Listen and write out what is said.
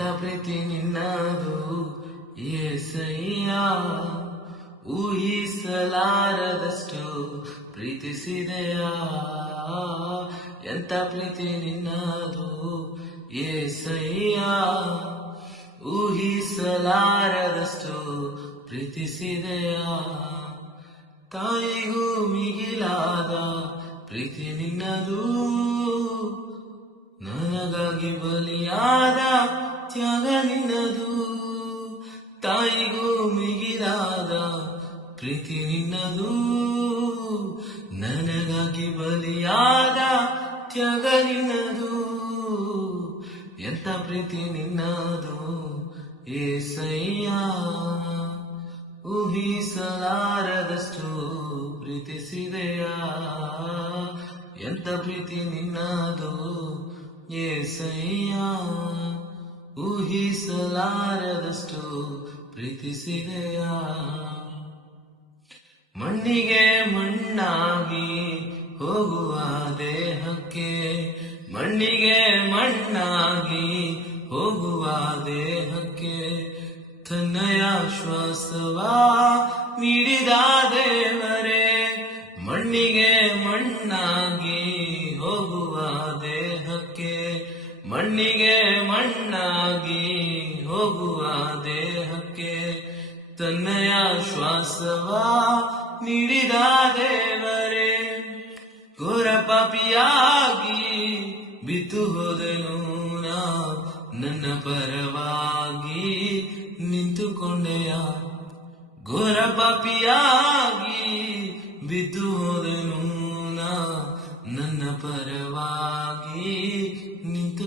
ಎಂತ ಪ್ರೀತಿ ನಿನ್ನದು యేసయ్య, ಊಹಿಸಲಾರದಷ್ಟು ಪ್ರೀತಿಸಿದೆಯಾ. ಎಂತ ಪ್ರೀತಿ ನಿನ್ನದು యేసయ్య, ಊಹಿಸಲಾರದಷ್ಟು ಪ್ರೀತಿಸಿದೆಯಾ. ತಾಯಿಗೂ ಮಿಗಿಲಾದ ಪ್ರೀತಿ ನಿನ್ನದು, ನನಗಾಗಿ ಬಲಿಯಾದ ತ್ಯಾಗ ನಿನ್ನದು. ತಾಯಿಗೂ ಮಿಗಿಲಾದ ಪ್ರೀತಿ ನಿನ್ನದು, ನನಗಾಗಿ ಬಲಿಯಾದ ತ್ಯಾಗ ನಿನ್ನದು. ಎಂತ ಪ್ರೀತಿ ನಿನ್ನದು యేసయ్య, ಊಹಿಸಲಾರದಷ್ಟು ಪ್ರೀತಿಸಿದೆಯಾ. ಎಂತ ಪ್ರೀತಿ ನಿನ್ನದು యేసయ్య, ಊಹಿಸಲಾರದಷ್ಟು ಪ್ರೀತಿಸಿದೆಯಾ. ಮಣ್ಣಿಗೆ ಮಣ್ಣಾಗಿ ಹೋಗುವ ದೇಹಕ್ಕೆ, ಮಣ್ಣಿಗೆ ಮಣ್ಣಾಗಿ ಹೋಗುವ ದೇಹಕ್ಕೆ ತನ್ನಯ ಶ್ವಾಸವ ನೀಡಿದ ದೇವರೇ. ಮಣ್ಣಿಗೆ ಮಣ್ಣಾಗಿ ಹೋಗುವ ದೇಹಕ್ಕೆ, ಮಣ್ಣಿಗೆ ಮಣ್ಣಾಗಿ ಹೋಗುವ ದೇಹಕ್ಕೆ ತನ್ನಯ ಶ್ವಾಸವ ನೀಡಿದ ದೇವರೇ. ಘೋರ ಪಾಪಿಯಾಗಿ ಬಿದ್ದು ಹೋದನು ನಾ, ನನ್ನ ಪರವಾಗಿ ನಿಂತುಕೊಂಡೆಯ. ಘೋರ ಪಾಪಿಯಾಗಿ ಬಿದ್ದು ಹೋದನು ನಾ, ನನ್ನ ಪರವಾಗಿ